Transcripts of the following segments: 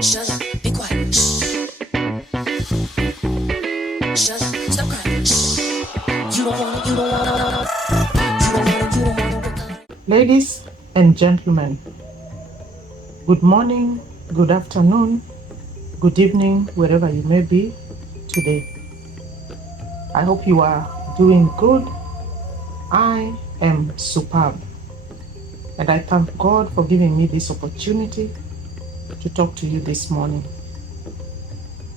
Shut up, be quiet. Shh. Shut up, stop crying. Shh. You don't wanna, you don't wanna, you don't wanna, you don't wanna. Ladies and gentlemen, good morning, good afternoon, good evening, wherever you may be today. I hope you are doing good. I am superb, and I thank God for giving me this opportunity to talk to you this morning.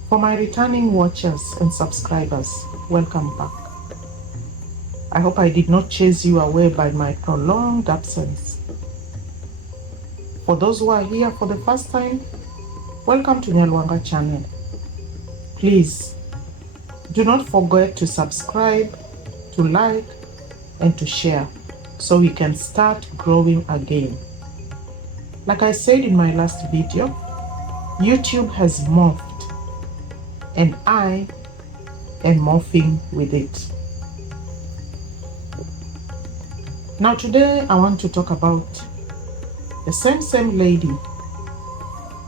For my returning watchers and subscribers, welcome back. I hope I did not chase you away by my prolonged absence. For those who are here for the first time, welcome to Nyabohanse channel. Please do not forget to subscribe, to like, and to share so we can start growing again. Like I said in my last video, YouTube has morphed and I am morphing with it. Now today I want to talk about the same lady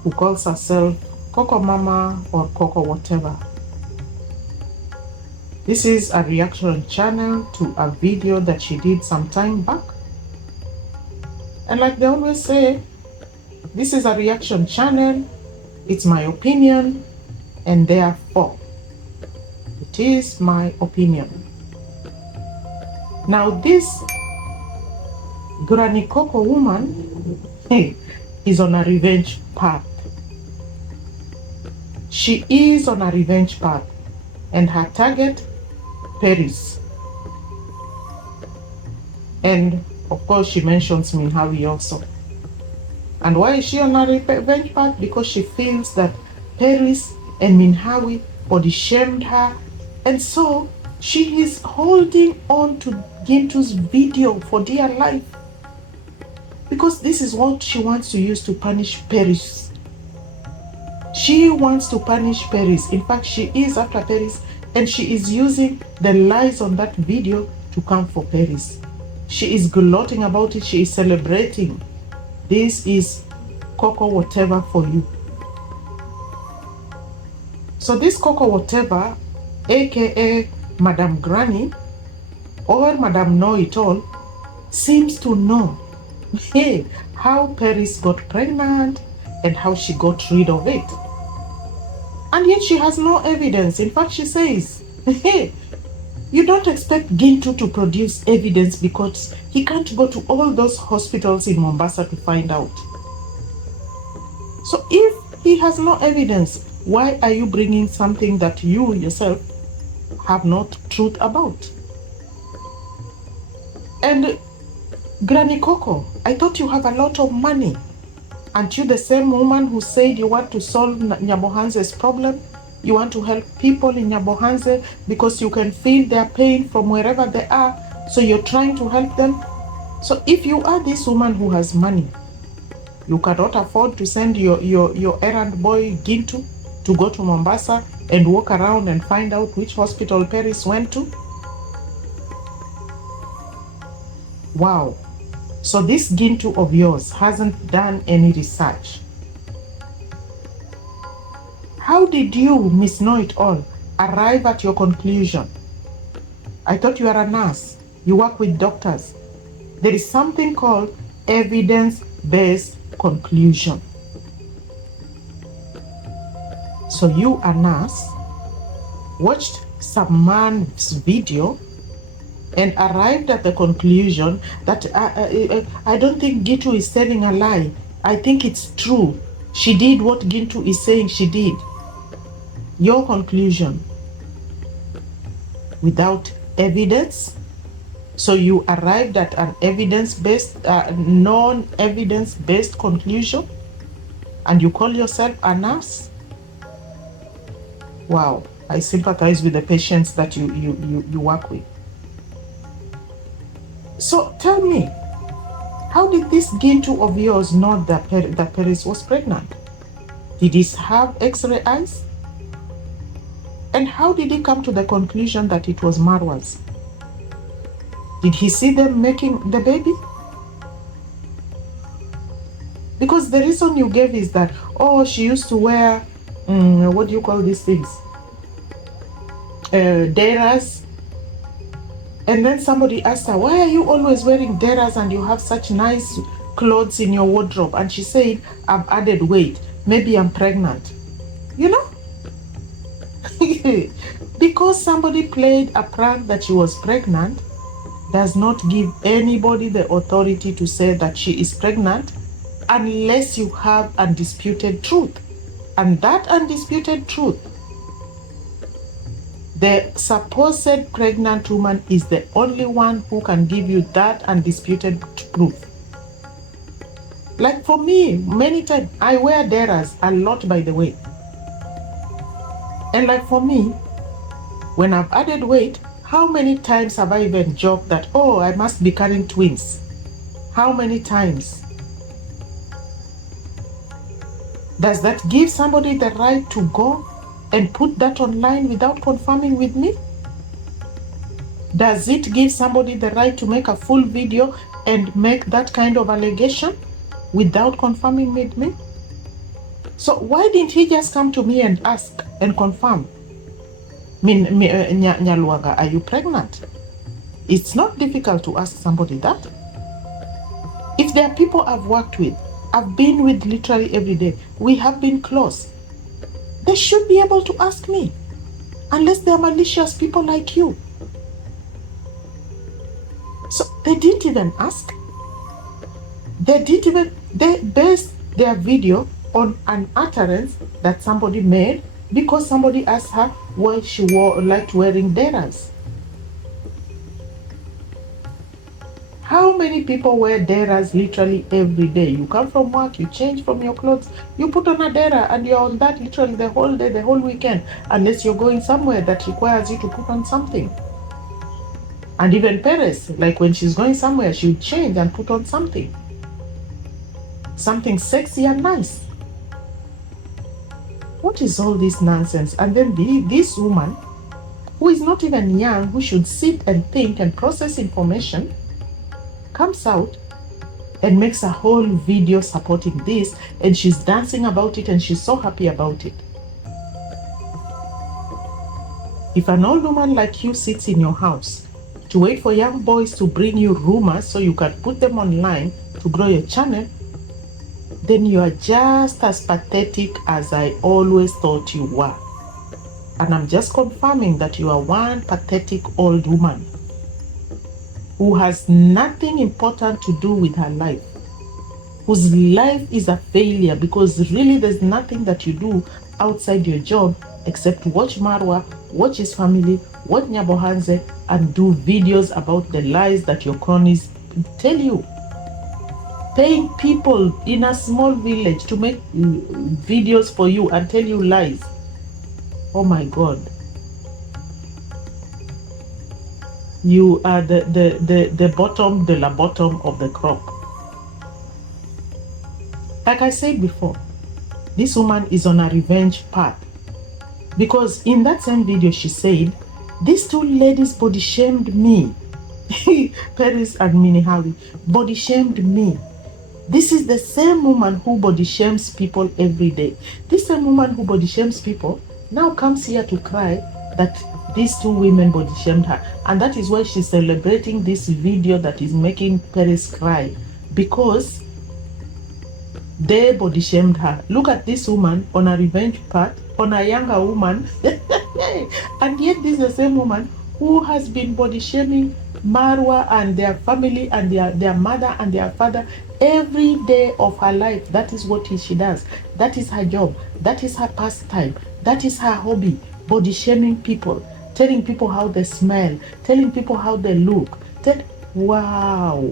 who calls herself Coco Mama or Coco whatever. This is a reaction channel to a video that she did some time back. And like they always say, this is a reaction channel, it's my opinion, and therefore, it is my opinion. Now this Granny Coco woman is on a revenge path. She is on a revenge path, and her target, Paris. And of course she mentions Minhawi also. And why is she on a revenge path? Because she feels that Paris and Minhawi body shamed her, and so she is holding on to Gintu's video for dear life, because this is what she wants to use to punish Paris. She wants to punish Paris. In fact, she is after Paris, and she is using the lies on that video to come for Paris. She is gloating about it. She is celebrating. This is Coco whatever for you. So this Coco whatever, aka Madame Granny or Madame Know-It-All, seems to know how Paris got pregnant and how she got rid of it. And yet she has no evidence. In fact, she says, you don't expect Gintu to produce evidence because he can't go to all those hospitals in Mombasa to find out. So if he has no evidence, why are you bringing something that you yourself have not truth about? And Granny Coco, I thought you have a lot of money. Aren't you the same woman who said you want to solve Nyabohanse's problem? You want to help people in Nyabohanse because you can feel their pain from wherever they are, so you're trying to help them? So if you are this woman who has money, you cannot afford to send your errand boy Gintu to go to Mombasa and walk around and find out which hospital Paris went to? Wow. So this Gintu of yours hasn't done any research. How did you, Miss Know-It-All, arrive at your conclusion? I thought you are a nurse. You work with doctors. There is something called evidence-based conclusion. So you, a nurse, watched some man's video and arrived at the conclusion that I don't think Gintu is telling a lie. I think it's true. She did what Gintu is saying she did. Your conclusion without evidence. So you arrived at an evidence-based, non-evidence-based conclusion, and you call yourself a nurse? Wow, I sympathize with the patients that you work with. So tell me, how did this Gintu of yours know that Paris was pregnant? Did he have X-ray eyes? And how did he come to the conclusion that it was Marwa's? Did he see them making the baby? Because the reason you gave is that, oh, she used to wear, what do you call these things? Deras. And then somebody asked her, why are you always wearing deras and you have such nice clothes in your wardrobe? And she said, I've added weight. Maybe I'm pregnant. You know? Because somebody played a prank that she was pregnant does not give anybody the authority to say that she is pregnant unless you have undisputed truth. And that undisputed truth, the supposed pregnant woman is the only one who can give you that undisputed proof. Like for me, many times, I wear deras a lot, by the way. And like for me, when I've added weight, how many times have I even joked that, oh, I must be carrying twins? How many times? Does that give somebody the right to go and put that online without confirming with me? Does it give somebody the right to make a full video and make that kind of allegation without confirming with me? So why didn't he just come to me and ask and confirm? Nyaluaga, are you pregnant? It's not difficult to ask somebody that. If there are people I've worked with, I've been with literally every day, we have been close, they should be able to ask me, unless they're malicious people like you. So they didn't even ask. They based their video on an utterance that somebody made because somebody asked her why she liked wearing deras. How many people wear deras literally every day? You come from work, you change from your clothes, you put on a dera and you're on that literally the whole day, the whole weekend, unless you're going somewhere that requires you to put on something. And even Perez, like when she's going somewhere, she'll change and put on something. Something sexy and nice. What is all this nonsense? And then this woman, who is not even young, who should sit and think and process information, comes out and makes a whole video supporting this, and she's dancing about it and she's so happy about it. If an old woman like you sits in your house to wait for young boys to bring you rumors so you can put them online to grow your channel, then you are just as pathetic as I always thought you were. And I'm just confirming that you are one pathetic old woman who has nothing important to do with her life, whose life is a failure because really there's nothing that you do outside your job except watch Marwa, watch his family, watch Nyabohanse, and do videos about the lies that your cronies tell you. Paying people in a small village to make videos for you and tell you lies. Oh my God. You are the bottom, the bottom of the crop. Like I said before, this woman is on a revenge path. Because in that same video she said, these two ladies body shamed me. Paris and Minihawi body shamed me. This is the same woman who body shames people every day. This same woman who body shames people now comes here to cry that these two women body shamed her. And that is why she's celebrating this video that is making Paris cry. Because they body shamed her. Look at this woman on a revenge path, on a younger woman. And yet this is the same woman who has been body shaming Marwa and their family and their mother and their father every day of her life. That is what she does. That is her job. That is her pastime. That is her hobby. Body shaming people, telling people how they smell, telling people how they look. Wow.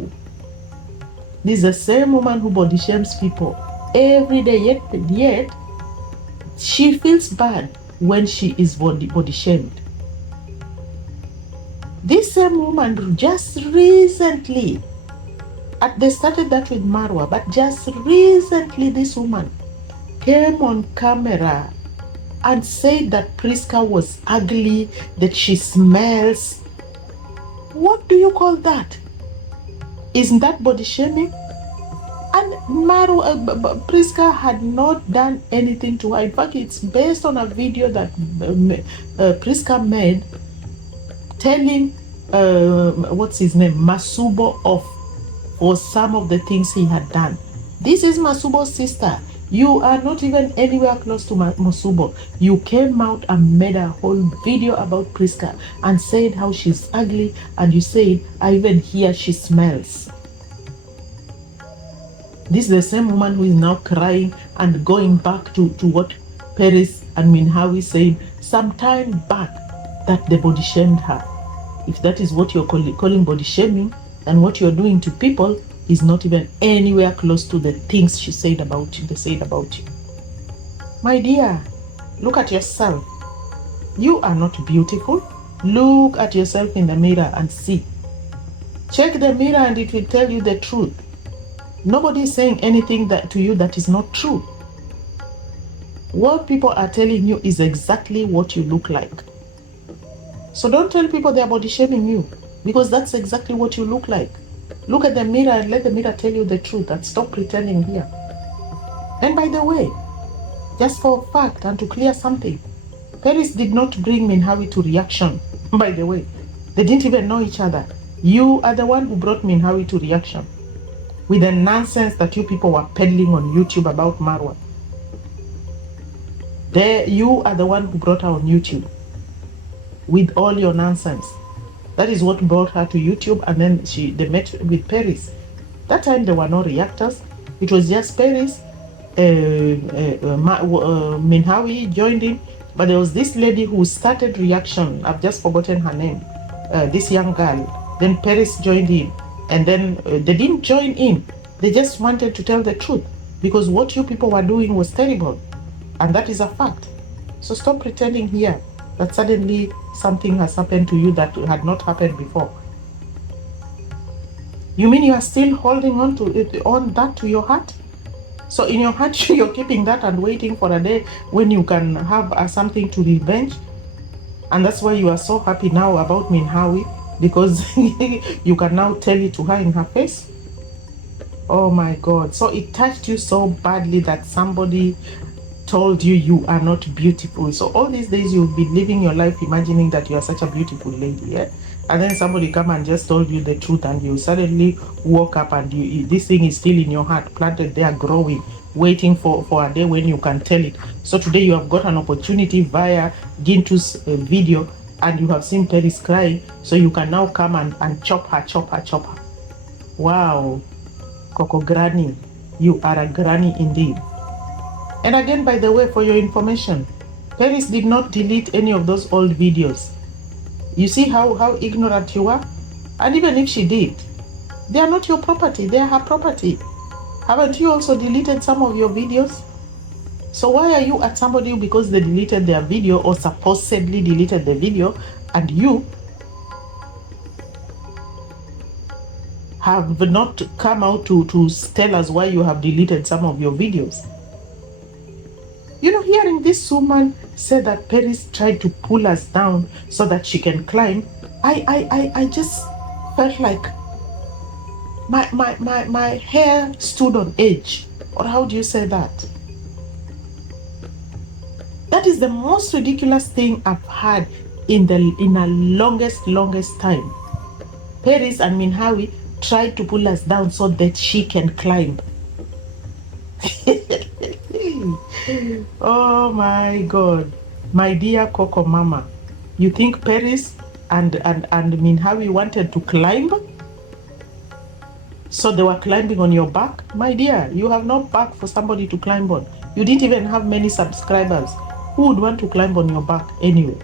This is the same woman who body shames people every day, yet she feels bad when she is body shamed. This same woman just recently, they started that with Marwa, but just recently this woman came on camera and said that Priska was ugly, that she smells. What do you call that? Isn't that body shaming? And Priska had not done anything to her. In fact, it's based on a video that Priska made telling what's his name, Masubo, off for some of the things he had done. This is Masubo's sister. You are not even anywhere close to Masubo. You came out and made a whole video about Priska and said how she's ugly, and you said, I even hear she smells. This is the same woman who is now crying and going back to what Paris and Minhawi said some time back, that they body shamed her. If that is what you're calling body shaming, then what you're doing to people is not even anywhere close to the things she said about you, they said about you. My dear, look at yourself. You are not beautiful. Look at yourself in the mirror and see. Check the mirror and it will tell you the truth. Nobody is saying anything to you that is not true. What people are telling you is exactly what you look like. So don't tell people they are body shaming you, because that's exactly what you look like. Look at the mirror and let the mirror tell you the truth, and stop pretending here. And by the way, just for a fact and to clear something, Paris did not bring Minhawi to reaction. By the way, they didn't even know each other. You are the one who brought Minhawi to reaction with the nonsense that you people were peddling on YouTube about Marwa. You are the one who brought her on YouTube with all your nonsense. That is what brought her to YouTube, and then they met with Paris. That time there were no reactors. It was just Paris. Minhawi joined in, but there was this lady who started reaction. I've just forgotten her name. This young girl. Then Paris joined in, and then they didn't join in. They just wanted to tell the truth, because what you people were doing was terrible, and that is a fact. So stop pretending here that suddenly something has happened to you that had not happened before. You mean you are still holding on to that to your heart? So in your heart you're keeping that and waiting for a day when you can have something to revenge, and that's why you are so happy now about Minhawi, because you can now tell it to her in her face. Oh my God. So it touched you so badly that somebody told you you are not beautiful. So all these days you've been living your life imagining that you are such a beautiful lady, yeah? And then somebody come and just told you the truth, and you suddenly woke up and this thing is still in your heart, planted there, growing, waiting for a day when you can tell it. So today you have got an opportunity via Gintu's video, and you have seen Paris crying, so you can now come and chop her. Wow, Coco Granny, you are a granny indeed. And again, by the way, for your information, Paris did not delete any of those old videos. You see how ignorant you are? And even if she did, they are not your property, they are her property. Haven't you also deleted some of your videos? So why are you at somebody because they deleted their video, or supposedly deleted the video, and you have not come out to tell us why you have deleted some of your videos? You know, hearing this woman say that Paris tried to pull us down so that she can climb, I just felt like my hair stood on edge. Or how do you say that? That is the most ridiculous thing I've had in the longest time. Paris and Minhawi tried to pull us down so that she can climb. Oh my God, my dear Coco Mama, you think Paris and Minhawi wanted to climb? So they were climbing on your back? My dear, you have no back for somebody to climb on. You didn't even have many subscribers. Who would want to climb on your back anyway?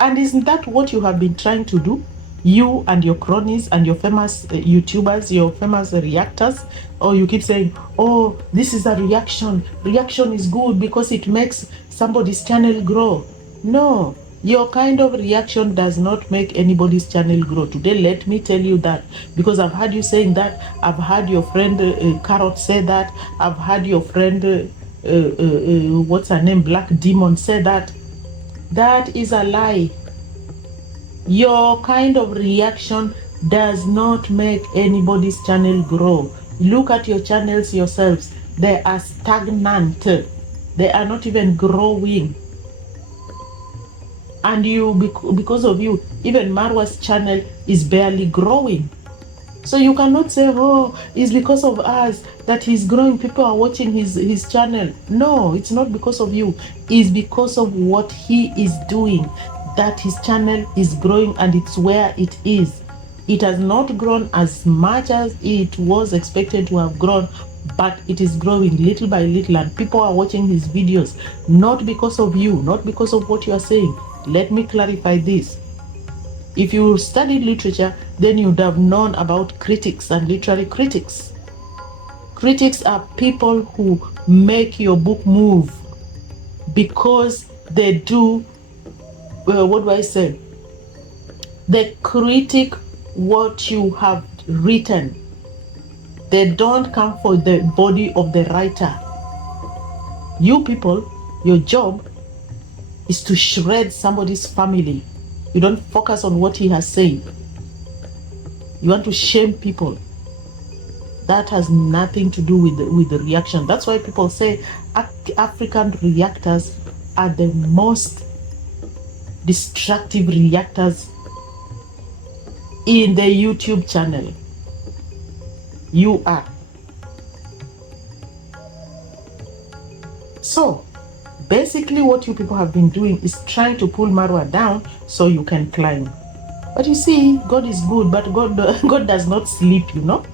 And isn't that what you have been trying to do? You and your cronies and your famous YouTubers, your famous reactors. Or you keep saying, oh, this is a reaction. Reaction is good because it makes somebody's channel grow. No, your kind of reaction does not make anybody's channel grow. Today, let me tell you that, because I've heard you saying that. I've heard your friend Carrot say that. I've heard your friend, what's her name, Black Demon say that. That is a lie. Your kind of reaction does not make anybody's channel grow. Look at your channels yourselves. They are stagnant. They are not even growing. And because of you, even Marwa's channel is barely growing. So you cannot say, oh, it's because of us that he's growing. People are watching his channel. No, it's not because of you. It's because of what he is doing that his channel is growing, and it's where it is. It has not grown as much as it was expected to have grown, but it is growing little by little, and people are watching his videos, not because of you, not because of what you are saying. Let me clarify this. If you studied literature, then you'd have known about critics and literary critics. Critics are people who make your book move because they do, what do I say? They critique what you have written. They don't come for the body of the writer. You people, your job is to shred somebody's family. You don't focus on what he has said. You want to shame people. That has nothing to do with the reaction. That's why people say African reactors are the most destructive reactors in the YouTube channel. You are. So basically what you people have been doing is trying to pull Marwa down so you can climb. But you see, God is good, but God does not sleep, you know.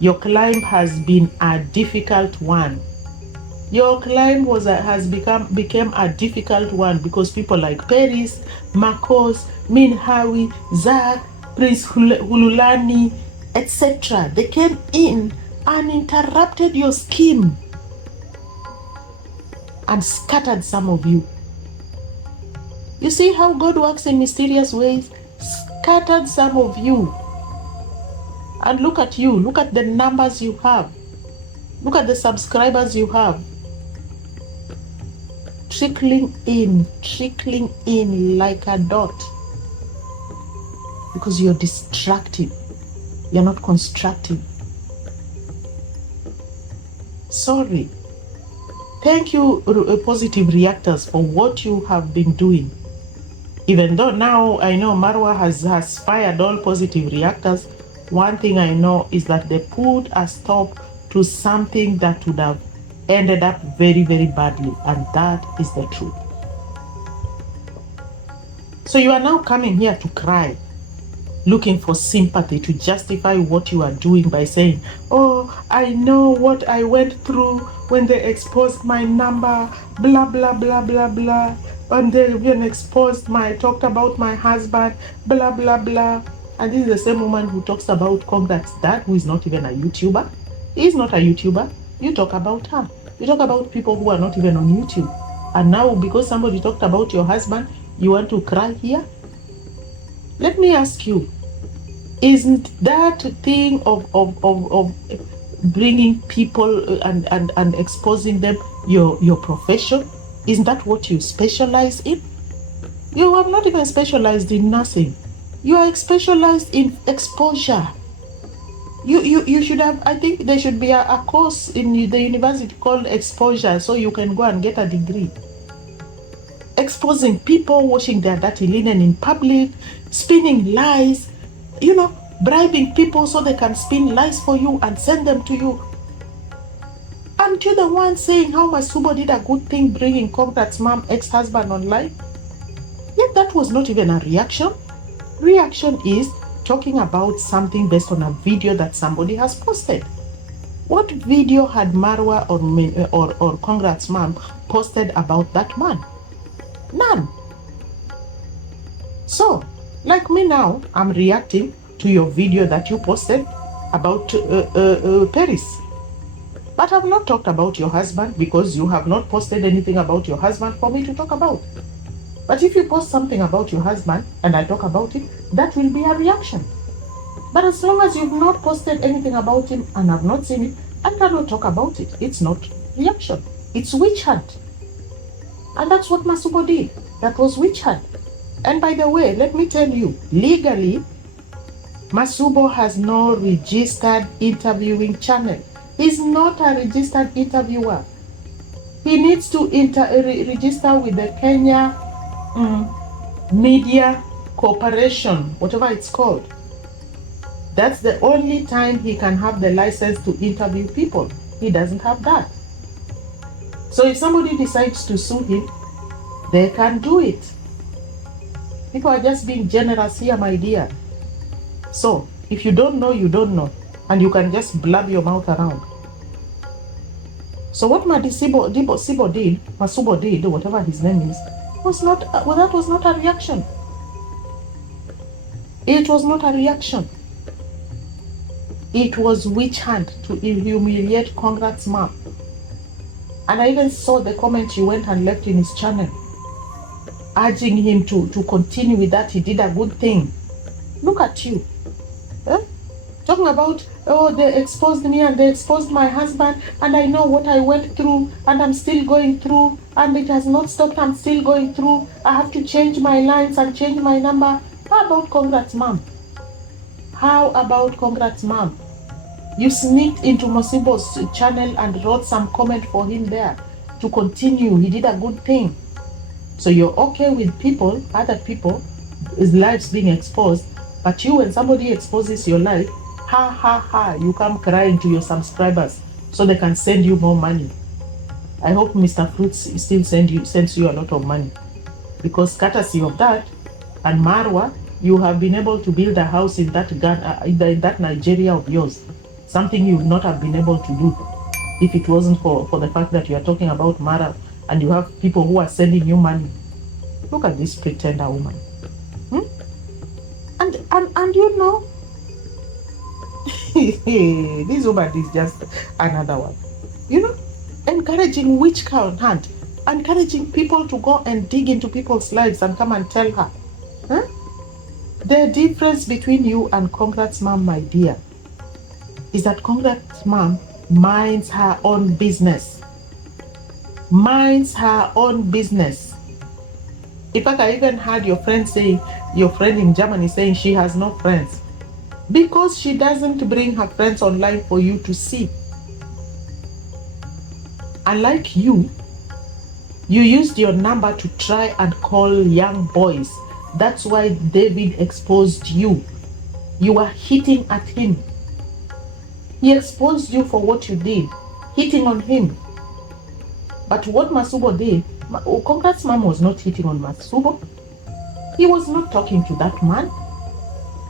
Your climb has been a difficult one. Your climb became a difficult one because people like Paris, Marcos, Minhawi, Zach, Prince Hululani, etc. They came in and interrupted your scheme and scattered some of you. You see how God works in mysterious ways? Scattered some of you. And look at you. Look at the numbers you have. Look at the subscribers you have. Trickling in like a dot. Because you're destructive. You're not constructive. Sorry. Thank you, positive reactors, for what you have been doing. Even though now I know Marwa has fired all positive reactors, one thing I know is that they put a stop to something that would have ended up very, very badly, and that is the truth. So you are now coming here to cry, looking for sympathy to justify what you are doing by saying, oh, I know what I went through when they exposed my number, blah, blah, blah, blah, blah. And they even talked about my husband, blah, blah, blah. And this is the same woman who talks about Congrats dad, who is not even a YouTuber. He is not a YouTuber. You talk about her. You talk about people who are not even on YouTube. And now because somebody talked about your husband, you want to cry here? Let me ask you, isn't that thing of bringing people and exposing them your profession? Isn't that what you specialize in? You have not even specialized in nursing. You are specialized in exposure. You should have, I think there should be a course in the university called exposure, so you can go and get a degree. Exposing people, washing their dirty linen in public, spinning lies, you know, bribing people so they can spin lies for you and send them to you. Aren't you the one saying how Masubo did a good thing bringing Congrats mom ex-husband online? Yet that was not even a reaction. Reaction is talking about something based on a video that somebody has posted. What video had Marwa or Congrats mom posted about that man? None. So, like me now, I'm reacting to your video that you posted about Paris. But I've not talked about your husband because you have not posted anything about your husband for me to talk about. But if you post something about your husband and I talk about it, that will be a reaction. But as long as you've not posted anything about him and I've not seen it, I cannot talk about it. It's not reaction. It's witch hunt. And that's what Masubo did. That was witch hunt. And by the way, let me tell you, legally, Masubo has no registered interviewing channel. He's not a registered interviewer. He needs to register with the Kenya Media Corporation, whatever it's called. That's the only time he can have the license to interview people. He doesn't have that. So if somebody decides to sue him, they can do it. People are just being generous here, my dear. So if you don't know, you don't know. And you can just blab your mouth around. So what Masubo did, whatever his name is, was not, well, that was not a reaction. It was not a reaction. It was witch hunt to humiliate Congrats mom. And I even saw the comment you went and left in his channel, urging him to continue with that. He did a good thing. Look at you. Talking about, oh, they exposed me and they exposed my husband, and I know what I went through, and I'm still going through, and it has not stopped, I'm still going through. I have to change my lines and change my number. How about Congrats mom? How about Congrats mom? You sneaked into Masubo's channel and wrote some comment for him there to continue. He did a good thing. So you're okay with people, other people, his lives being exposed, but you, when somebody exposes your life, ha ha ha, you come crying to your subscribers so they can send you more money. I hope Mr. Fruits still sends you a lot of money, because courtesy of that and Marwa, you have been able to build a house in that in that Nigeria of yours, something you would not have been able to do if it wasn't for the fact that you are talking about Mara and you have people who are sending you money. Look at this pretender woman. And you know, this woman is just another one. You know, encouraging witch hunt, encouraging people to go and dig into people's lives and come and tell her. The difference between you and Congrats mom, my dear, is that Congrats mom minds her own business. Minds her own business. In fact, I even heard your friend in Germany saying she has no friends because she doesn't bring her friends online for you to see. Unlike you used your number to try and call young boys. That's why David exposed you. You were hitting at him. He exposed you for what you did, hitting on him. But what Masubo did, Congrats mom was not hitting on Masubo. He was not talking to that man.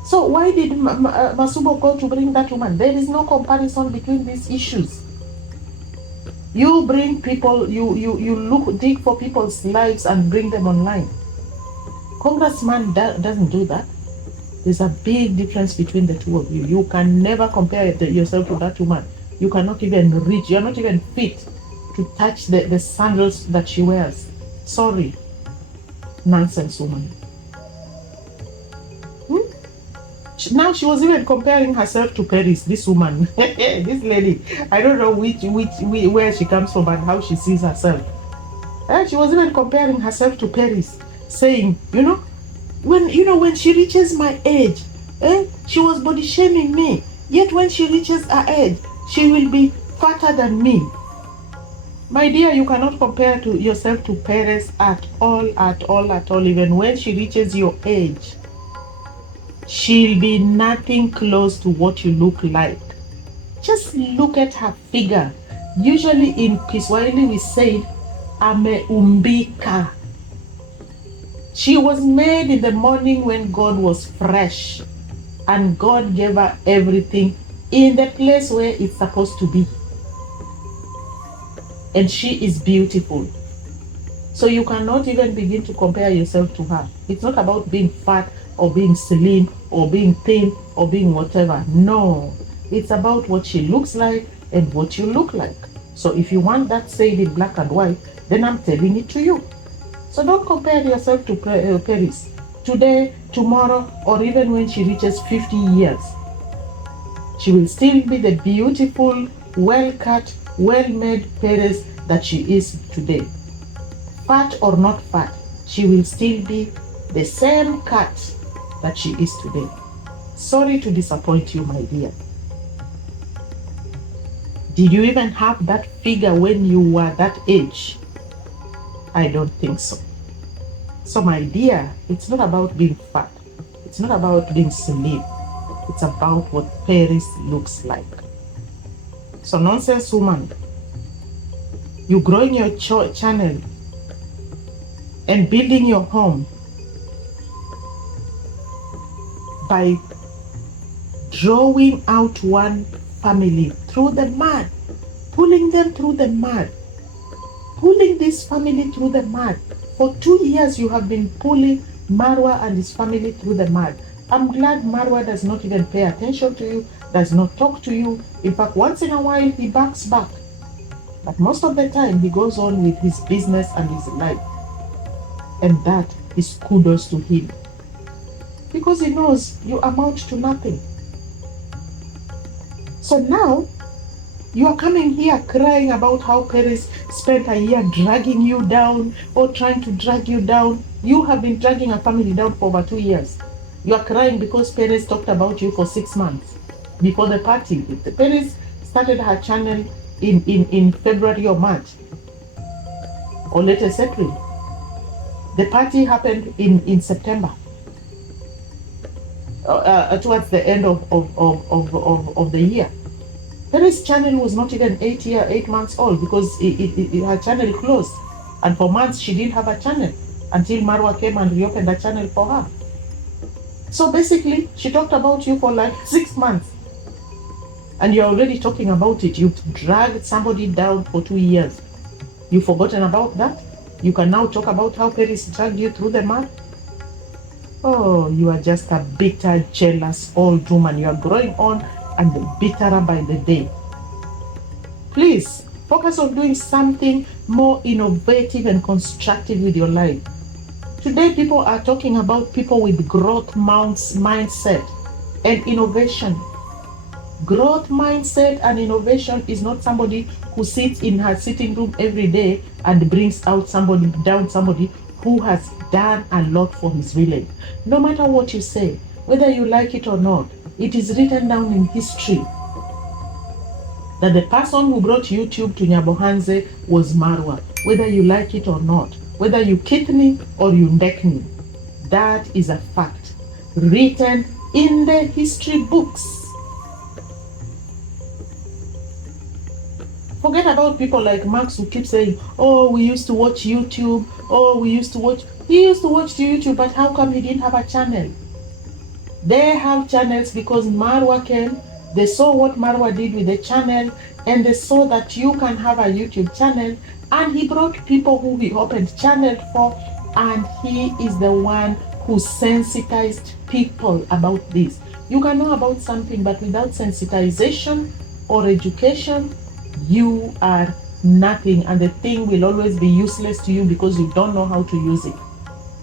So why did Masubo go to bring that woman? There is no comparison between these issues. You bring people, you dig for people's lives and bring them online. Congrats man doesn't do that. There's a big difference between the two of you. You can never compare yourself to that woman. You cannot even reach, you're not even fit to touch the sandals that she wears. Sorry. Nonsense woman. Now she was even comparing herself to Paris, this woman. This lady. I don't know where she comes from and how she sees herself. She was even comparing herself to Paris, saying, when she reaches my age, she was body shaming me. Yet when she reaches her age, she will be fatter than me. My dear, you cannot compare yourself to Paris at all, even when she reaches your age. She'll be nothing close to what you look like. Just look at her figure. Usually in Kiswahili we say, ameumbika. She was made in the morning when God was fresh, and God gave her everything in the place where it's supposed to be. And she is beautiful. So you cannot even begin to compare yourself to her. It's not about being fat or being slim or being thin or being whatever. No, it's about what she looks like and what you look like. So if you want that said in black and white, then I'm telling it to you. So don't compare yourself to Paris today, tomorrow, or even when she reaches 50 years. She will still be the beautiful, well-cut, well-made Paris that she is today. Fat or not fat, she will still be the same cut that she is today. Sorry to disappoint you, my dear. Did you even have that figure when you were that age? I don't think so. So, my dear, it's not about being fat. It's not about being slim. It's about what Paris looks like. So, nonsense woman, you growing your channel and building your home by drawing out one family through the mud, pulling them through the mud, pulling this family through the mud. For 2 years, you have been pulling Marwa and his family through the mud. I'm glad Marwa does not even pay attention to you, does not talk to you. In fact, once in a while, he backs back. But most of the time, he goes on with his business and his life. And that is kudos to him. Because he knows you amount to nothing. So now, you are coming here crying about how Paris spent a year dragging you down or trying to drag you down. You have been dragging a family down for over 2 years. You are crying because Paris talked about you for 6 months before the party. Paris started her channel in February or March, or latest April. The party happened in September, towards the end of the year. Paris' channel was not even 8 months old because her channel closed. And for months, she didn't have a channel until Marwa came and reopened a channel for her. So basically, she talked about you for like 6 months. And you're already talking about it. You've dragged somebody down for 2 years. You've forgotten about that? You can now talk about how Paris dragged you through the mud? Oh, you are just a bitter, jealous old woman. You are growing on and bitterer by the day. Please focus on doing something more innovative and constructive with your life. Today, people are talking about people with growth mindset and innovation. Growth mindset and innovation is not somebody who sits in her sitting room every day and brings out somebody who has done a lot for his village. No matter what you say, whether you like it or not, it is written down in history that the person who brought YouTube to Nyabohanse was Marwa. Whether you like it or not, whether you kidney or you ndekni, that is a fact written in the history books. Forget about people like Max who keep saying, oh, we used to watch YouTube, oh, we used to watch. He used to watch the YouTube, but how come he didn't have a channel? They have channels because Marwa came, they saw what Marwa did with the channel, and they saw that you can have a YouTube channel, and he brought people who he opened channel for, and he is the one who sensitized people about this. You can know about something, but without sensitization or education, you are nothing, and the thing will always be useless to you because you don't know how to use it.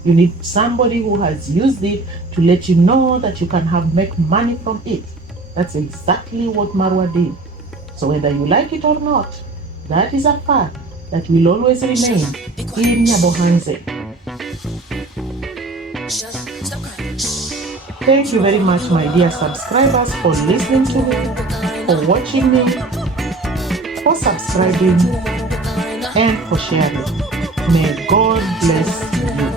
You need somebody who has used it to let you know that you can make money from it. That's exactly what Marwa did. So whether you like it or not, that is a fact that will always remain in Nyabohanse. Thank you very much, my dear subscribers, for listening to me, for watching me, for subscribing, and for sharing. May God bless you.